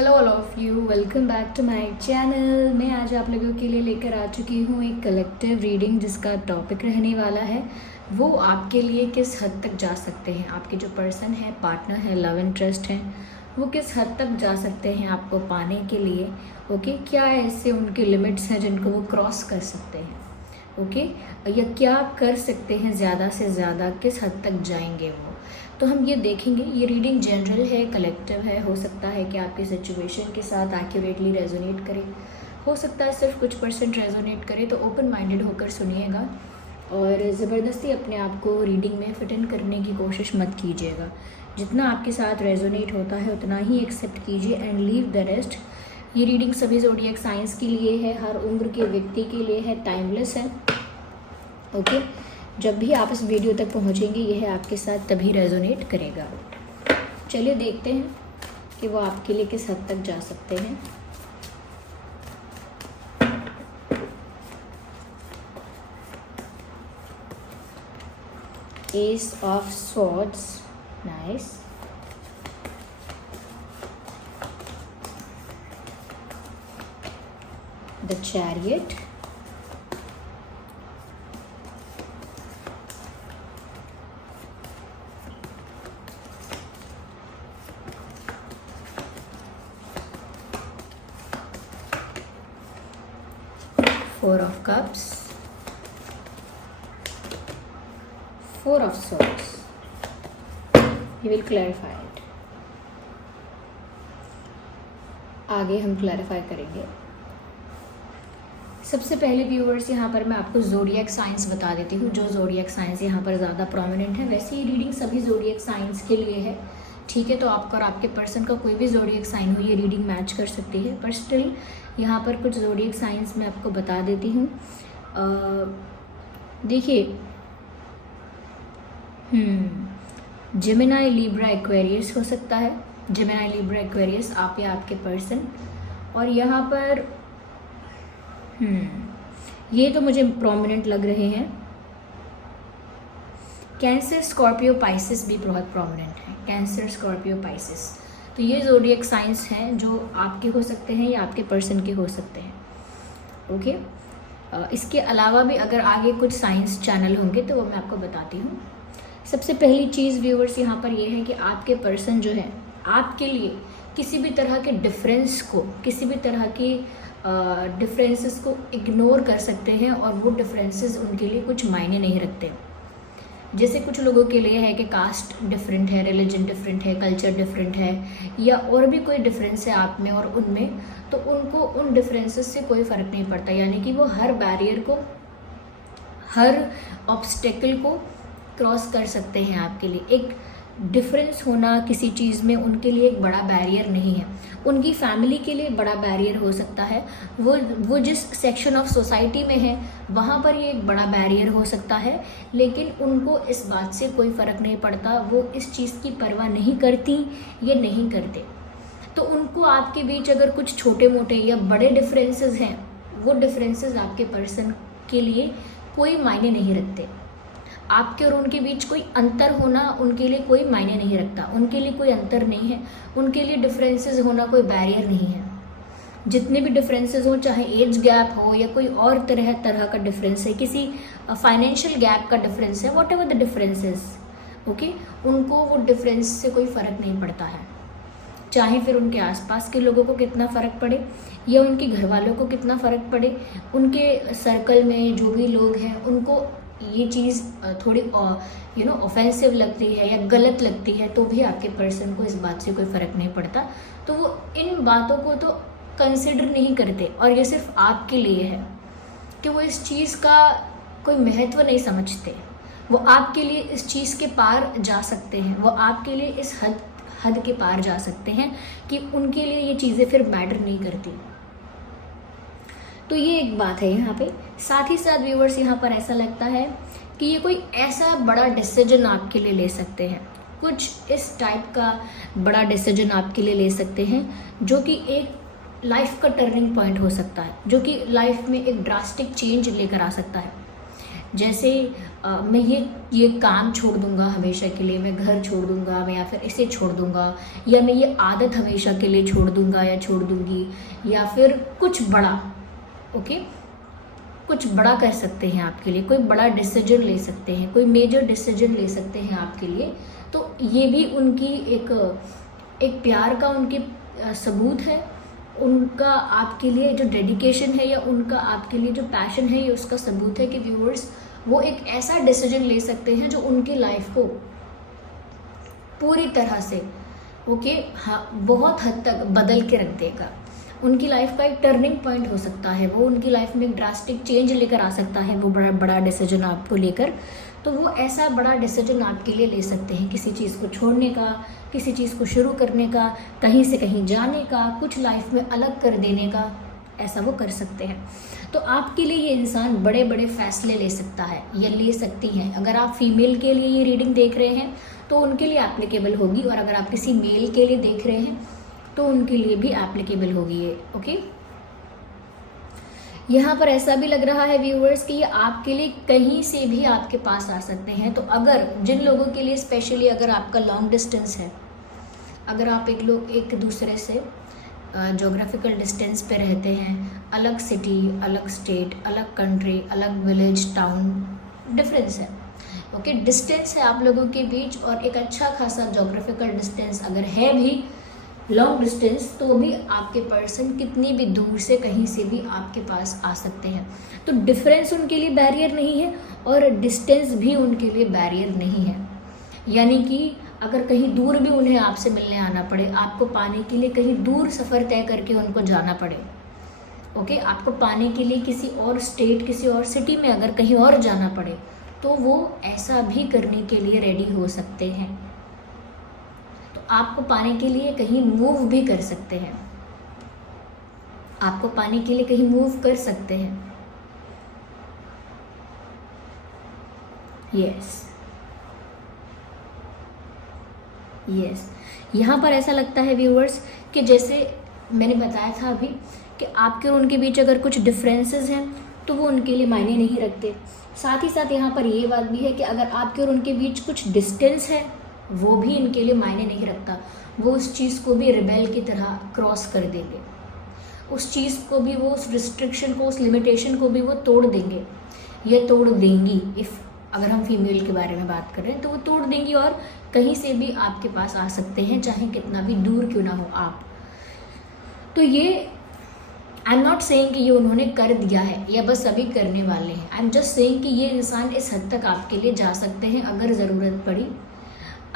Hello all of you, welcome back to my channel. मैं आज आप लोगों के लिए लेकर आ चुकी हूँ एक कलेक्टिव रीडिंग जिसका टॉपिक रहने वाला है वो आपके लिए किस हद तक जा सकते हैं। आपके जो पर्सन है, पार्टनर है, लव इंटरेस्ट है, वो किस हद तक जा सकते हैं आपको पाने के लिए। ओके, क्या ऐसे उनके लिमिट्स हैं जिनको वो क्रॉस कर सकते हैं। ओके, या क्या आप कर सकते हैं, ज़्यादा से ज़्यादा किस हद तक जाएंगे वो। तो हम ये देखेंगे। ये रीडिंग जनरल है, कलेक्टिव है। हो सकता है कि आपकी सिचुएशन के साथ एक्यूरेटली रेजोनेट करे, हो सकता है सिर्फ कुछ परसेंट रेजोनेट करे। तो ओपन माइंडेड होकर सुनिएगा और ज़बरदस्ती अपने आप को रीडिंग में फिट इन करने की कोशिश मत कीजिएगा। जितना आपके साथ रेजोनेट होता है उतना ही एक्सेप्ट कीजिए एंड लीव द रेस्ट। ये रीडिंग सभी ज़ोडिएक साइंस के लिए है, हर उम्र के व्यक्ति के लिए है, टाइमलेस है। ओके, जब भी आप इस वीडियो तक पहुंचेंगे यह आपके साथ तभी रेजोनेट करेगा। चलिए देखते हैं कि वो आपके लिए किस हद तक जा सकते हैं। S of swords, nice. The chariot, Four of Cups, Four of Swords. You will clarify it. आगे हम क्लैरिफाई करेंगे। सबसे पहले व्यूअर्स, यहाँ पर मैं आपको ज़ोडिएक साइंस बता देती हूँ। जो ज़ोडिएक साइंस यहाँ पर ज़्यादा प्रोमिनेंट है, वैसे ये रीडिंग सभी ज़ोडिएक साइंस के लिए है। ठीक है, तो आपका और आपके पर्सन का कोई भी ज़ोडिएक साइन हो, ये रीडिंग मैच कर सकती है। पर स्टिल यहाँ पर कुछ ज़ोडिएक साइंस मैं आपको बता देती हूँ। देखिए, जेमिनाई, लिब्रा, एक्वेरियस हो सकता है। जेमिनाई, लिब्रा, एक्वेरियस, आप या आपके पर्सन। और यहाँ पर ये तो मुझे प्रोमिनेंट लग रहे हैं। कैंसर, स्कॉर्पियो, पाइसिस भी बहुत प्रोमिनेंट है। कैंसर, स्कॉर्पियो, पाइसिस, तो ये ज़ोडिएक साइंस हैं जो आपके हो सकते हैं या आपके पर्सन के हो सकते हैं। ओके, इसके अलावा भी अगर आगे कुछ साइंस चैनल होंगे तो वो मैं आपको बताती हूँ। सबसे पहली चीज़ व्यूअर्स यहाँ पर ये है कि आपके पर्सन जो है आपके लिए किसी भी तरह के डिफरेंस को, किसी भी तरह की डिफरेंसेस को इग्नोर कर सकते हैं और वो डिफरेंसेस उनके लिए कुछ मायने नहीं रखते। जैसे कुछ लोगों के लिए है कि कास्ट डिफरेंट है, रिलीजन डिफरेंट है, कल्चर डिफरेंट है, या और भी कोई डिफरेंस है आप में और उनमें, तो उनको उन डिफरेंसेस से कोई फ़र्क नहीं पड़ता। यानी कि वो हर बैरियर को, हर ऑब्स्टेकल को क्रॉस कर सकते हैं आपके लिए। एक डिफरेंस होना किसी चीज़ में उनके लिए एक बड़ा बैरियर नहीं है। उनकी फैमिली के लिए बड़ा बैरियर हो सकता है, वो जिस सेक्शन ऑफ सोसाइटी में है वहाँ पर ये एक बड़ा बैरियर हो सकता है, लेकिन उनको इस बात से कोई फ़र्क नहीं पड़ता। वो इस चीज़ की परवाह नहीं करती, ये नहीं करते। तो उनको आपके बीच अगर कुछ छोटे मोटे या बड़े डिफरेंसेस हैं, वो डिफरेंसेस आपके पर्सन के लिए कोई मायने नहीं रखते। आपके और उनके बीच कोई अंतर होना उनके लिए कोई मायने नहीं रखता। उनके लिए कोई अंतर नहीं है, उनके लिए डिफरेंसेस होना कोई बैरियर नहीं है। जितने भी डिफरेंसेस हो, चाहे एज गैप हो या कोई और तरह का डिफरेंस है, किसी फाइनेंशियल गैप का डिफरेंस है, what ever the differences, okay, उनको वो डिफरेंस से कोई फ़र्क नहीं पड़ता है। चाहे फिर उनके आसपास के लोगों को कितना फ़र्क पड़े या उनके घर वालों को कितना फ़र्क पड़े, उनके सर्कल में जो भी लोग हैं उनको ये चीज़ थोड़ी ऑफेंसिव लगती है या गलत लगती है, तो भी आपके पर्सन को इस बात से कोई फ़र्क नहीं पड़ता। तो वो इन बातों को तो कंसिडर नहीं करते और ये सिर्फ आपके लिए है कि वो इस चीज़ का कोई महत्व नहीं समझते। वो आपके लिए इस चीज़ के पार जा सकते हैं, वो आपके लिए इस हद के पार जा सकते हैं कि उनके लिए ये चीज़ें फिर मैटर नहीं करती। तो ये एक बात है यहाँ पे। साथ ही साथ व्यूअर्स, यहाँ पर ऐसा लगता है कि ये कोई ऐसा बड़ा डिसीजन आपके लिए ले सकते हैं, कुछ इस टाइप का बड़ा डिसीजन आपके लिए ले सकते हैं जो कि एक लाइफ का टर्निंग पॉइंट हो सकता है, जो कि लाइफ में एक ड्रास्टिक चेंज लेकर आ सकता है। जैसे मैं ये काम छोड़ दूंगा हमेशा के लिए, मैं घर छोड़ दूंगा, मैं या फिर इसे छोड़ दूंगा, या मैं ये आदत हमेशा के लिए छोड़ दूंगा या छोड़ दूंगी, या फिर कुछ बड़ा, ओके, कुछ बड़ा कर सकते हैं आपके लिए, कोई बड़ा डिसीजन ले सकते हैं, कोई मेजर डिसीजन ले सकते हैं आपके लिए। तो ये भी उनकी एक प्यार का उनके सबूत है, उनका आपके लिए जो डेडिकेशन है या उनका आपके लिए जो पैशन है, ये उसका सबूत है कि व्यूअर्स वो एक ऐसा डिसीजन ले सकते हैं जो उनकी लाइफ को पूरी तरह से हाँ बहुत हद तक बदल के रख देगा। उनकी लाइफ का एक टर्निंग पॉइंट हो सकता है, वो उनकी लाइफ में एक ड्रास्टिक चेंज लेकर आ सकता है, वो बड़ा डिसीजन आपको लेकर। तो वो ऐसा बड़ा डिसीजन आपके लिए ले सकते हैं, किसी चीज़ को छोड़ने का, किसी चीज़ को शुरू करने का, कहीं से कहीं जाने का, कुछ लाइफ में अलग कर देने का, ऐसा वो कर सकते हैं। तो आपके लिए ये इंसान बड़े बड़े फैसले ले सकता है या ले सकती हैं। अगर आप फीमेल के लिए ये रीडिंग देख रहे हैं तो उनके लिए एप्लीकेबल होगी, और अगर आप किसी मेल के लिए देख रहे हैं तो उनके लिए भी एप्लीकेबल होगी ये, ओके। यहाँ पर ऐसा भी लग रहा है व्यूअर्स कि ये आपके लिए कहीं से भी आपके पास आ सकते हैं। तो अगर जिन लोगों के लिए स्पेशली अगर आपका लॉन्ग डिस्टेंस है, अगर आप एक दूसरे से जोग्राफिकल डिस्टेंस पे रहते हैं, अलग सिटी, अलग स्टेट, अलग कंट्री, अलग विलेज, टाउन, डिफरेंस है, ओके, डिस्टेंस है आप लोगों के बीच, और एक अच्छा खासा जोग्राफिकल डिस्टेंस अगर है भी लॉन्ग डिस्टेंस, तो भी आपके पर्सन कितनी भी दूर से कहीं से भी आपके पास आ सकते हैं। तो डिफरेंस उनके लिए बैरियर नहीं है और डिस्टेंस भी उनके लिए बैरियर नहीं है। यानी कि अगर कहीं दूर भी उन्हें आपसे मिलने आना पड़े, आपको पाने के लिए कहीं दूर सफ़र तय करके उनको जाना पड़े, ओके, आपको पाने के लिए किसी और स्टेट, किसी और सिटी में अगर कहीं और जाना पड़े, तो वो ऐसा भी करने के लिए रेडी हो सकते हैं। तो आपको पाने के लिए कहीं मूव भी कर सकते हैं, आपको पाने के लिए कहीं मूव कर सकते हैं। यस, यहाँ पर ऐसा लगता है व्यूअर्स कि जैसे मैंने बताया था अभी कि आपके और उनके बीच अगर कुछ डिफरेंसेस हैं तो वो उनके लिए मायने नहीं रखते। साथ ही साथ यहाँ पर ये बात भी है कि अगर आपके और उनके बीच कुछ डिस्टेंस है, वो भी इनके लिए मायने नहीं रखता। वो उस चीज़ को भी रिबेल की तरह क्रॉस कर देंगे, उस चीज़ को भी, वो उस रिस्ट्रिक्शन को, उस लिमिटेशन को भी वो तोड़ देंगे या तोड़ देंगी। अगर हम फीमेल के बारे में बात कर रहे हैं तो वो तोड़ देंगी और कहीं से भी आपके पास आ सकते हैं, चाहे कितना भी दूर क्यों ना हो आप। तो ये आई एम नॉट सेइंग कि ये उन्होंने कर दिया है या बस अभी करने वाले हैं। आई एम जस्ट सेइंग कि ये इंसान इस हद तक आपके लिए जा सकते हैं, अगर ज़रूरत पड़ी,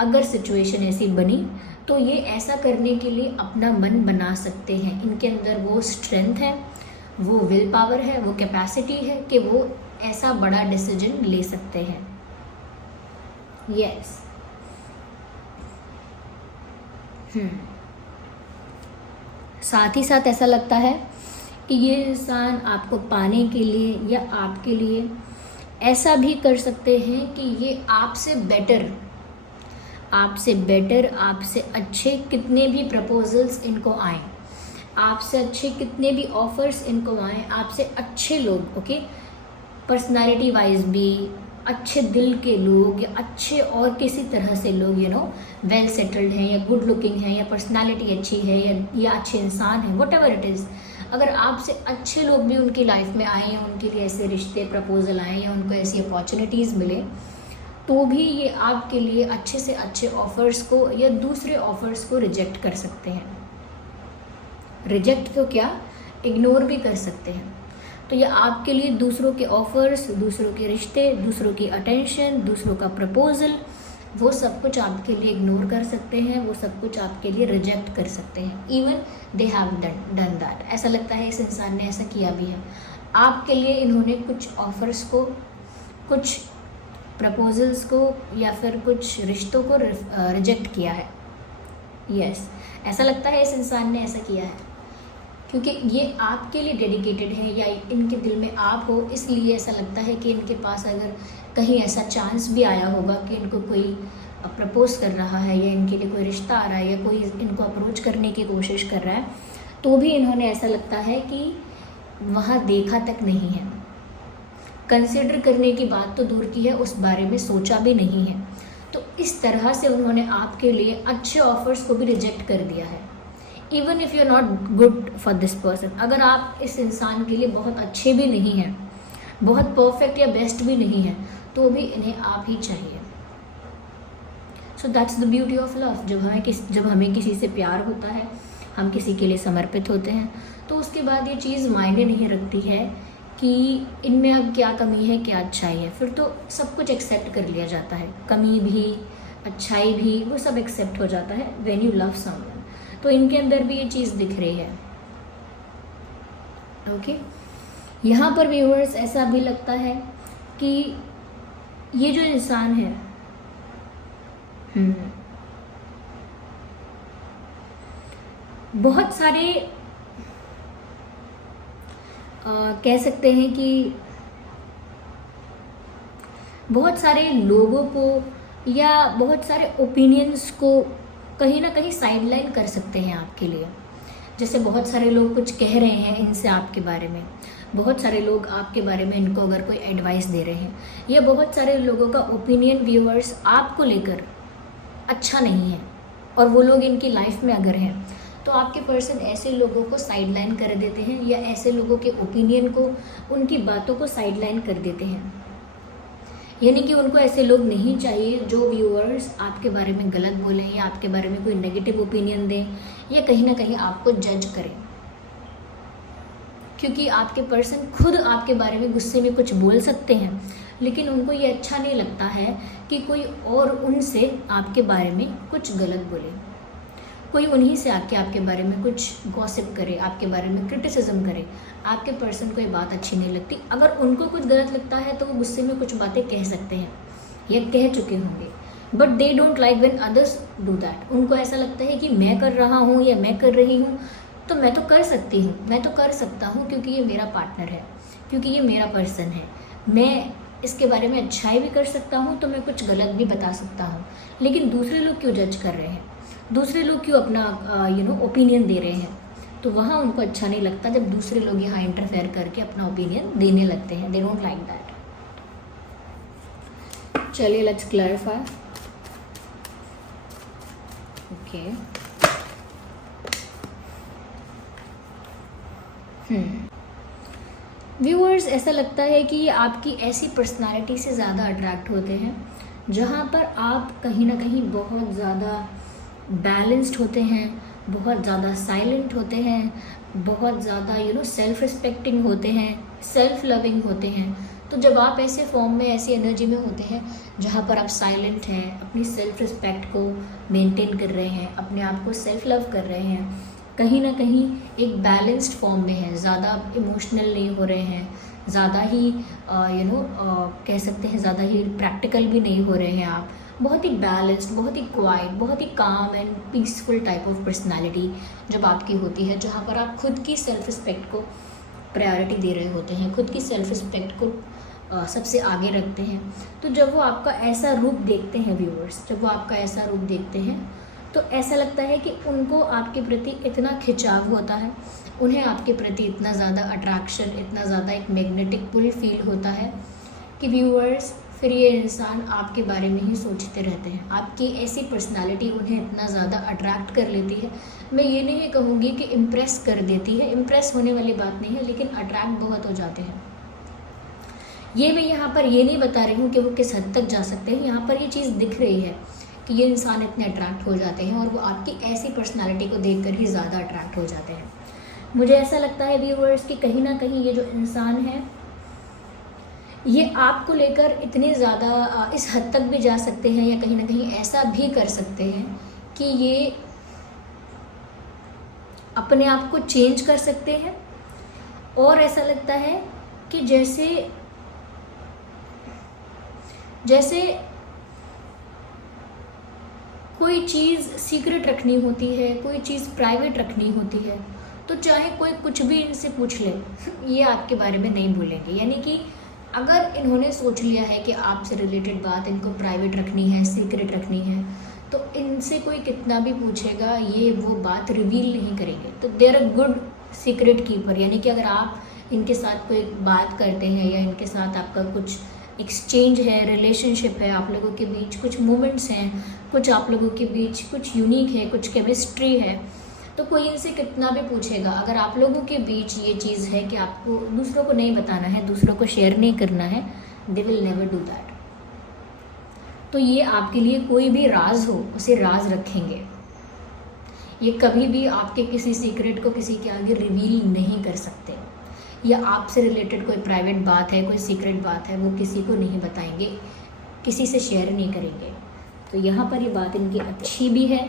अगर सिचुएशन ऐसी बनी, तो ये ऐसा करने के लिए अपना मन बना सकते हैं। इनके अंदर वो स्ट्रेंथ है, वो विल पावर है, वो कैपेसिटी है कि वो ऐसा बड़ा डिसीजन ले सकते हैं। यस, साथ ही साथ ऐसा लगता है कि ये इंसान आपको पाने के लिए या आपके लिए ऐसा भी कर सकते हैं कि ये आपसे बेटर, आपसे अच्छे कितने भी प्रपोजल्स इनको आएँ, आपसे अच्छे कितने भी ऑफर्स इनको आएँ, आपसे अच्छे लोग, ओके, पर्सनालिटी वाइज भी अच्छे दिल के लोग या अच्छे और किसी तरह से लोग, वेल सेटल्ड हैं या गुड लुकिंग हैं या पर्सनालिटी अच्छी है या अच्छे इंसान हैं, वट एवर इट इज़, अगर आपसे अच्छे लोग भी उनकी लाइफ में आए, उनके लिए ऐसे रिश्ते प्रपोजल आए या उनको ऐसी अपॉर्चुनिटीज़ मिले, तो भी ये आपके लिए अच्छे से अच्छे ऑफ़र्स को या दूसरे ऑफ़र्स को रिजेक्ट कर सकते हैं। रिजेक्ट तो क्या, इग्नोर भी कर सकते हैं। तो ये आपके लिए दूसरों के ऑफ़र्स, दूसरों के रिश्ते, दूसरों की अटेंशन, दूसरों का प्रपोजल, वो सब कुछ आपके लिए इग्नोर कर सकते हैं, वो सब कुछ आपके लिए रिजेक्ट कर सकते हैं। Even they have done that. ऐसा लगता है इस इंसान ने ऐसा किया भी है। आपके लिए इन्होंने कुछ ऑफ़र्स को, कुछ प्रपोजल्स को या फिर कुछ रिश्तों को रिजेक्ट किया है। यस, ऐसा लगता है इस इंसान ने ऐसा किया है क्योंकि ये आपके लिए डेडिकेटेड है या इनके दिल में आप हो, इसलिए ऐसा लगता है कि इनके पास अगर कहीं ऐसा चांस भी आया होगा कि इनको कोई प्रपोज कर रहा है या इनके लिए कोई रिश्ता आ रहा है या कोई इनको अप्रोच करने की कोशिश कर रहा है, तो भी इन्होंने ऐसा लगता है कि वहाँ देखा तक नहीं है, कंसिडर करने की बात तो दूर की है, उस बारे में सोचा भी नहीं है। तो इस तरह से उन्होंने आपके लिए अच्छे ऑफर्स को भी रिजेक्ट कर दिया है। Even if you are not good for this person, अगर आप इस इंसान के लिए बहुत अच्छे भी नहीं हैं, बहुत परफेक्ट या बेस्ट भी नहीं है, तो भी इन्हें आप ही चाहिए। So that's the beauty of love. जब हमें किसी से प्यार होता है, हम किसी के लिए समर्पित होते हैं, तो उसके बाद ये चीज़ मायने नहीं रखती है कि इनमें अब क्या कमी है, क्या अच्छाई है। फिर तो सब कुछ एक्सेप्ट कर लिया जाता है, कमी भी अच्छाई भी, वो सब एक्सेप्ट हो जाता है व्हेन यू लव समवन। तो इनके अंदर भी ये चीज़ दिख रही है। ओके, यहाँ पर व्यूअर्स ऐसा भी लगता है कि ये जो इंसान है बहुत सारे कह सकते हैं कि बहुत सारे लोगों को या बहुत सारे ओपिनियंस को कहीं ना कहीं साइडलाइन कर सकते हैं आपके लिए। जैसे बहुत सारे लोग कुछ कह रहे हैं इनसे आपके बारे में, बहुत सारे लोग आपके बारे में इनको अगर कोई एडवाइस दे रहे हैं, या बहुत सारे लोगों का ओपिनियन व्यूअर्स आपको लेकर अच्छा नहीं है, और वो लोग इनकी लाइफ में अगर हैं, तो आपके पर्सन ऐसे लोगों को साइडलाइन कर देते हैं, या ऐसे लोगों के ओपिनियन को, उनकी बातों को साइडलाइन कर देते हैं। यानी कि उनको ऐसे लोग नहीं चाहिए जो व्यूअर्स आपके बारे में गलत बोलें, या आपके बारे में कोई नेगेटिव ओपिनियन दें, या कहीं ना कहीं आपको जज करें। क्योंकि आपके पर्सन खुद आपके बारे में गुस्से में कुछ बोल सकते हैं, लेकिन उनको ये अच्छा नहीं लगता है कि कोई और उनसे आपके बारे में कुछ गलत बोले, कोई उन्हीं से आके आपके बारे में कुछ गॉसिप करे, आपके बारे में क्रिटिसिज्म करे। आपके पर्सन को ये बात अच्छी नहीं लगती। अगर उनको कुछ गलत लगता है तो वो गुस्से में कुछ बातें कह सकते हैं, या कह चुके होंगे, but they don't like when others do that. उनको ऐसा लगता है कि मैं कर रहा हूँ या मैं कर रही हूँ तो मैं तो कर सकती हूँ, मैं तो कर सकता हूँ, क्योंकि ये मेरा पार्टनर है, क्योंकि ये मेरा पर्सन है, मैं इसके बारे में अच्छाई भी कर सकता हूँ, तो मैं कुछ गलत भी बता सकता हूँ। लेकिन दूसरे लोग क्यों जज कर रहे हैं, दूसरे लोग क्यों अपना ओपिनियन दे रहे हैं, तो वहाँ उनको अच्छा नहीं लगता जब दूसरे लोग यहाँ इंटरफेयर करके अपना ओपिनियन देने लगते हैं। They don't like that. चलिए लेट्स क्लैरिफाई। ओके, व्यूअर्स ऐसा लगता है कि ये आपकी ऐसी पर्सनालिटी से ज़्यादा अट्रैक्ट होते हैं जहाँ पर आप कहीं ना कहीं बहुत ज़्यादा बैलेंस्ड होते हैं, बहुत ज़्यादा साइलेंट होते हैं, बहुत ज़्यादा सेल्फ रिस्पेक्टिंग होते हैं, सेल्फ लविंग होते हैं। तो जब आप ऐसे फॉर्म में, ऐसी एनर्जी में होते हैं जहाँ पर आप साइलेंट हैं, अपनी सेल्फ रिस्पेक्ट को मेंटेन कर रहे हैं, अपने आप को सेल्फ लव कर रहे हैं, कहीं ना कहीं एक बैलेंस्ड फॉर्म में है, ज़्यादा इमोशनल नहीं हो रहे हैं, ज़्यादा ही कह सकते हैं ज़्यादा ही प्रैक्टिकल भी नहीं हो रहे हैं, आप बहुत ही बैलेंस्ड, बहुत ही क्वाइट, बहुत ही काम and peaceful type of personality जब आपकी होती है, जहाँ पर आप खुद की सेल्फ रिस्पेक्ट को प्रायोरिटी दे रहे होते हैं, खुद की सेल्फ रिस्पेक्ट को सबसे आगे रखते हैं। तो जब वो आपका ऐसा रूप देखते हैं व्यूअर्स, जब वो आपका ऐसा रूप देखते हैं तो ऐसा लगता है कि उनको आपके प्रति इतना खिंचाव होता है, उन्हें आपके प्रति इतना ज़्यादा अट्रैक्शन, इतना ज़्यादा एक मैग्नेटिक पुल फील होता है कि व्यूअर्स फिर ये इंसान आपके बारे में ही सोचते रहते हैं। आपकी ऐसी पर्सनालिटी उन्हें इतना ज़्यादा अट्रैक्ट कर लेती है, मैं ये नहीं कहूँगी कि इम्प्रेस कर देती है, इम्प्रेस होने वाली बात नहीं है, लेकिन अट्रैक्ट बहुत हो जाते हैं। ये मैं यहाँ पर ये नहीं बता रही हूँ कि वो किस हद तक जा सकते हैं, यहाँ पर ये चीज़ दिख रही है कि ये इंसान इतने अट्रैक्ट हो जाते हैं और वो आपकी ऐसी पर्सनालिटी को देखकर ही ज़्यादा अट्रैक्ट हो जाते हैं। मुझे ऐसा लगता है व्यूअर्स कि कहीं ना कहीं ये जो इंसान है ये आपको लेकर इतने ज़्यादा इस हद तक भी जा सकते हैं, या कहीं ना कहीं ऐसा भी कर सकते हैं कि ये अपने आप को चेंज कर सकते हैं। और ऐसा लगता है कि जैसे कोई चीज़ सीक्रेट रखनी होती है, कोई चीज़ प्राइवेट रखनी होती है, तो चाहे कोई कुछ भी इनसे पूछ ले, ये आपके बारे में नहीं भूलेंगे। यानी कि अगर इन्होंने सोच लिया है कि आपसे रिलेटेड बात इनको प्राइवेट रखनी है, सीक्रेट रखनी है, तो इनसे कोई कितना भी पूछेगा ये वो बात रिवील नहीं करेंगे। तो they are a good secret keeper. यानी कि अगर आप इनके साथ कोई बात करते हैं या इनके साथ आपका कुछ एक्सचेंज है, रिलेशनशिप है, आप लोगों के बीच कुछ मोमेंट्स हैं, कुछ आप लोगों के बीच कुछ यूनिक है, कुछ केमिस्ट्री है, तो कोई इनसे कितना भी पूछेगा, अगर आप लोगों के बीच ये चीज़ है कि आपको दूसरों को नहीं बताना है, दूसरों को शेयर नहीं करना है, they will never do that. तो ये आपके लिए कोई भी राज हो उसे राज रखेंगे। ये कभी भी आपके किसी सीक्रेट को किसी के आगे रिवील नहीं कर सकते, या आपसे रिलेटेड कोई प्राइवेट बात है, कोई सीक्रेट बात है, वो किसी को नहीं बताएंगे, किसी से शेयर नहीं करेंगे। तो यहाँ पर ये बात इनकी अच्छी भी है।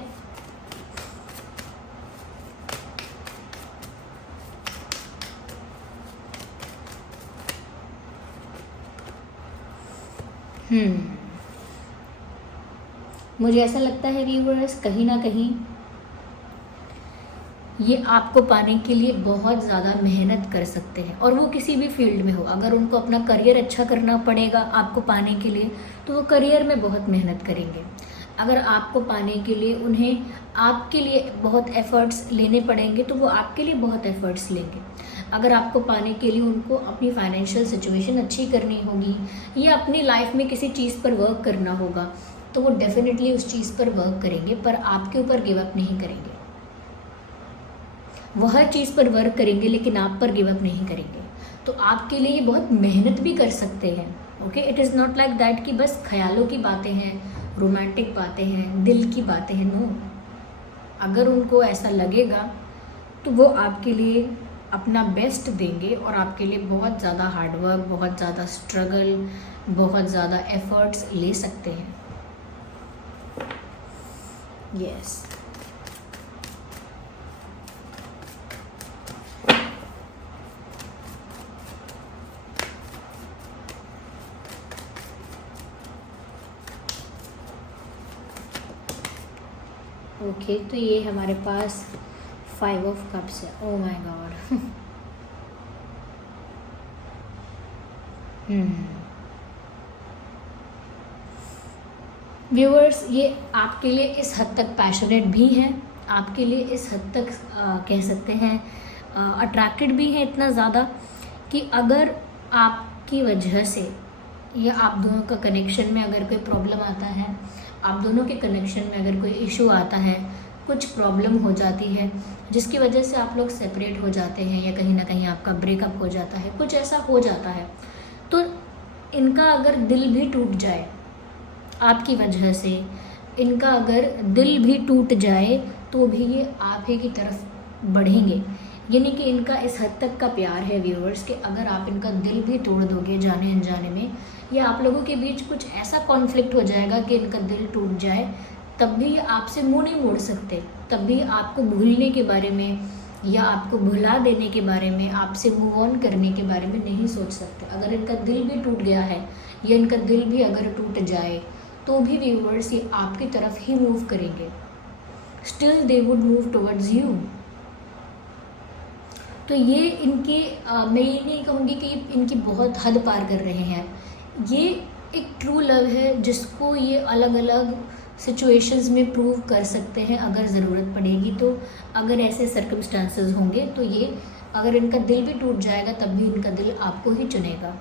मुझे ऐसा लगता है व्यूअर्स, कहीं ना कहीं ये आपको पाने के लिए बहुत ज़्यादा मेहनत कर सकते हैं, और वो किसी भी फील्ड में हो। अगर उनको अपना करियर अच्छा करना पड़ेगा आपको पाने के लिए, तो वो करियर में बहुत मेहनत करेंगे। अगर आपको पाने के लिए उन्हें आपके लिए बहुत एफ़र्ट्स लेने पड़ेंगे, तो वो आपके लिए बहुत एफ़र्ट्स लेंगे। अगर आपको पाने के लिए उनको अपनी फाइनेंशियल सिचुएशन अच्छी करनी होगी, या अपनी लाइफ में किसी चीज़ पर वर्क करना होगा, तो वो डेफिनेटली उस चीज़ पर वर्क करेंगे, पर आपके ऊपर गिव अप नहीं करेंगे। वो हर चीज़ पर वर्क करेंगे, लेकिन आप पर गिव अप नहीं करेंगे। तो आपके लिए ये बहुत मेहनत भी कर सकते हैं। Okay, it is not like that कि बस ख्यालों की बातें हैं, रोमांटिक बातें हैं, दिल की बातें हैं। नो, अगर उनको ऐसा लगेगा तो वो आपके लिए अपना बेस्ट देंगे, और आपके लिए बहुत ज़्यादा हार्डवर्क, बहुत ज़्यादा स्ट्रगल, बहुत ज़्यादा एफर्ट्स ले सकते हैं। यस, ओके, तो ये हमारे पास 5 ऑफ कप्स है। Oh my God. व्यूअर्स, ये आपके लिए इस हद तक पैशनेट भी हैं, आपके लिए इस हद तक कह सकते हैं अट्रैक्टेड भी हैं, इतना ज़्यादा कि अगर आपकी वजह से या आप दोनों का कनेक्शन में अगर कोई प्रॉब्लम आता है, आप दोनों के कनेक्शन में अगर कोई इशू आता है, कुछ प्रॉब्लम हो जाती है जिसकी वजह से आप लोग सेपरेट हो जाते हैं, या कहीं ना कहीं आपका ब्रेकअप हो जाता है, कुछ ऐसा हो जाता है, तो इनका अगर दिल भी टूट जाए आपकी वजह से, इनका अगर दिल भी टूट जाए, तो भी ये आप ही की तरफ बढ़ेंगे। यानी कि इनका इस हद तक का प्यार है व्यूअर्स, कि अगर आप इनका दिल भी तोड़ दोगे जाने अनजाने में, या आप लोगों के बीच कुछ ऐसा कॉन्फ्लिक्ट हो जाएगा कि इनका दिल टूट जाए, तब भी ये आपसे मुंह नहीं मोड़ सकते, तब भी आपको भूलने के बारे में या आपको भुला देने के बारे में, आपसे मूव ऑन करने के बारे में नहीं सोच सकते। अगर इनका दिल भी टूट गया है, या इनका दिल भी अगर टूट जाए, तो भी व्यूअर्स ये आपकी तरफ ही मूव करेंगे। Still they would move towards you. तो ये इनके मैं ये नहीं कहूँगी कि इनकी बहुत हद पार कर रहे हैं। ये एक ट्रू लव है जिसको ये अलग अलग सिचुएशंस में प्रूव कर सकते हैं अगर ज़रूरत पड़ेगी तो। अगर ऐसे सर्कमस्टांसेस होंगे तो ये, अगर इनका दिल भी टूट जाएगा तब भी इनका दिल आपको ही चुनेगा।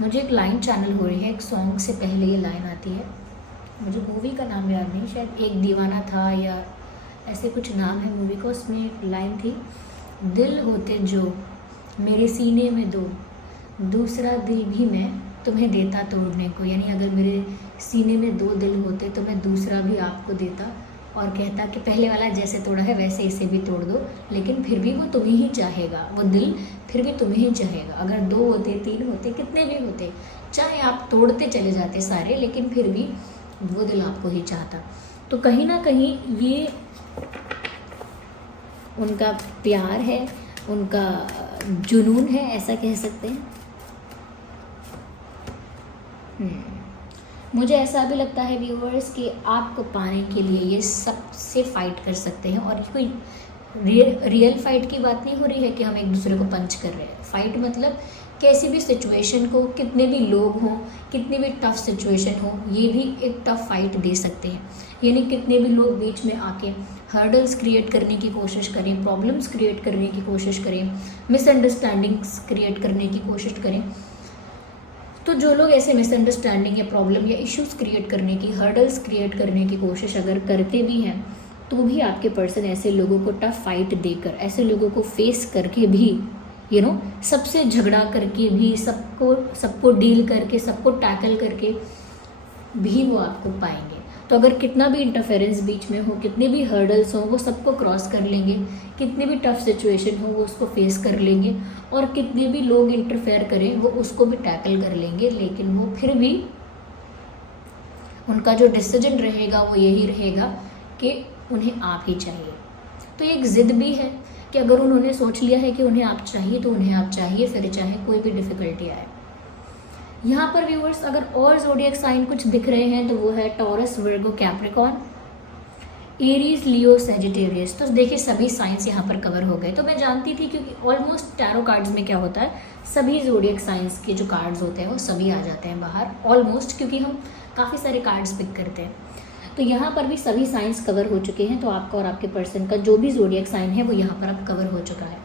मुझे एक लाइन चैनल हो रही है, एक सॉन्ग से पहले ये लाइन आती है, मुझे मूवी का नाम याद नहीं, शायद एक दीवाना था या ऐसे कुछ नाम है मूवी का। उसमें एक लाइन थी, दिल होते जो मेरे सीने में दो, दूसरा दिल भी मैं तुम्हें देता तोड़ने को। यानी अगर मेरे सीने में 2 दिल होते तो मैं दूसरा भी आपको देता और कहता कि पहले वाला जैसे तोड़ा है वैसे इसे भी तोड़ दो, लेकिन फिर भी वो तुम्हें ही चाहेगा, वो दिल फिर भी तुम्हें ही चाहेगा। अगर 2 होते, 3 होते, कितने भी होते, चाहे आप तोड़ते चले जाते सारे, लेकिन फिर भी वो दिल आपको ही चाहता। तो कहीं ना कहीं ये उनका प्यार है, उनका जुनून है, ऐसा कह सकते हैं। मुझे ऐसा भी लगता है व्यूअर्स कि आपको पाने के लिए ये सबसे फाइट कर सकते हैं। और कोई रियल फाइट की बात नहीं हो रही है कि हम एक दूसरे को पंच कर रहे हैं। फाइट मतलब कैसी भी सिचुएशन को, कितने भी लोग हों, कितनी भी टफ सिचुएशन हो, ये भी एक टफ फाइट दे सकते हैं। यानी कितने भी लोग बीच में आके हर्डल्स क्रिएट करने की कोशिश करें, प्रॉब्लम्स क्रिएट करने की कोशिश करें, मिसअंडरस्टैंडिंग्स क्रिएट करने की कोशिश करें। तो जो लोग ऐसे मिसअंडरस्टैंडिंग या प्रॉब्लम या इश्यूज क्रिएट करने की, हर्डल्स क्रिएट करने की कोशिश अगर करते भी हैं, तो भी आपके पर्सन ऐसे लोगों को टफ फाइट देकर, ऐसे लोगों को फेस करके भी सबसे झगड़ा करके भी, सबको डील करके, सबको टैकल करके भी वो आपको पाएंगे। तो अगर कितना भी इंटरफेरेंस बीच में हो, कितने भी हर्डल्स हो, वो सबको क्रॉस कर लेंगे, कितनी भी टफ सिचुएशन हो वो उसको फेस कर लेंगे, और कितने भी लोग इंटरफेयर करें वो उसको भी टैकल कर लेंगे। लेकिन वो फिर भी उनका जो डिसीजन रहेगा वो यही रहेगा कि उन्हें आप ही चाहिए। तो एक ज़िद भी है कि अगर उन्होंने सोच लिया है कि उन्हें आप चाहिए तो उन्हें आप चाहिए, फिर चाहे कोई भी डिफ़िकल्टी आए। यहाँ पर व्यूअर्स अगर और ज़ोडिएक साइन कुछ दिख रहे हैं तो वो है टॉरस, वर्गो, कैप्रिकॉर्न, एरीज, लियो, सैजिटेरियस। तो देखिए सभी साइंस यहाँ पर कवर हो गए। तो मैं जानती थी क्योंकि ऑलमोस्ट टैरो कार्ड्स में क्या होता है, सभी ज़ोडिएक साइंस के जो कार्ड्स होते हैं वो सभी आ जाते हैं बाहर ऑलमोस्ट, क्योंकि हम काफ़ी सारे कार्ड्स पिक करते हैं। तो यहाँ पर भी सभी साइंस कवर हो चुके हैं। तो आपका और आपके पर्सन का जो भी ज़ोडिएक साइन है वो यहाँ पर अब कवर हो चुका है।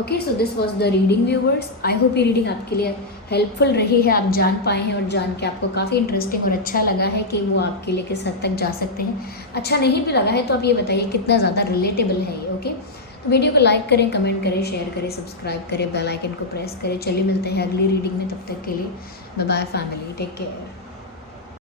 Okay, so this was the reading viewers. I hope ये रीडिंग आपके लिए हेल्पफुल रही है, आप जान पाए हैं और जान के आपको काफ़ी इंटरेस्टिंग और अच्छा लगा है कि वो आपके लिए किस हद तक जा सकते हैं। अच्छा नहीं भी लगा है तो आप ये बताइए कितना ज़्यादा रिलेटेबल है ये। ओके, तो वीडियो को लाइक करें, कमेंट करें, शेयर करें, सब्सक्राइब करें, बेल आइकन को प्रेस करें। चलिए मिलते हैं अगली रीडिंग में, तब तक के लिए bye bye family, take care.